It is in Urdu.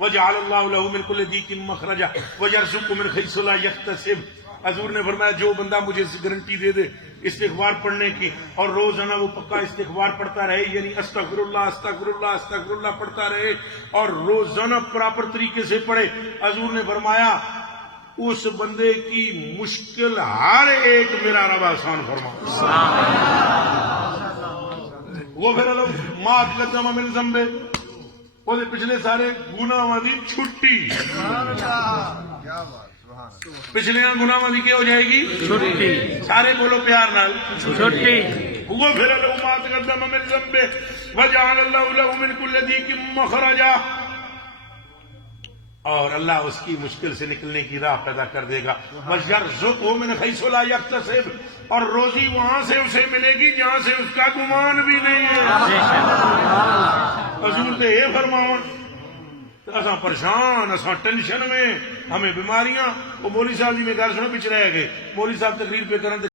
وجعل اللہ لہ من کل ضیق مخرجا ویرزقہ من حیث لا یحتسب. حضور نے فرمایا جو بندہ مجھے گارنٹی دے دے استغفار پڑھنے کی اور روزانہ وہ پکا استغفار پڑھتا رہے، یعنی استغفر اللہ استغفر اللہ استغفر اللہ پڑھتا رہے اور روزانہ پراپر طریقے سے پڑھے، حضور نے فرمایا اس بندے کی مشکل ہر ایک میرا رب آسان فرما. وہ پھر ما تقدم من ذنبہ، وہ پچھلے سارے گناہاں دی چھٹی، پچھلے گناہاں دی کیا ہو جائے گی؟ چھٹی. سارے بولو پیار نال، چھٹی. غفر له ما تقدم من ذنبه وجعل الله له من كل ضيق مخرجا. اور اللہ اس کی مشکل سے نکلنے کی راہ پیدا کر دے گا. وَيَرْزُقْهُ مِنْ حَيْثُ لَا يَحْتَسِبُ، اور روزی وہاں سے اسے ملے گی جہاں سے اس کا گمان بھی نہیں ہے. حضور نے یہ فرماؤں اساں پریشان، اساں ٹینشن میں، ہمیں بیماریاں. وہ مولوی صاحب جی میں گھر سنو پچھ رہ گئے، مولوی صاحب تقریر پہ کرن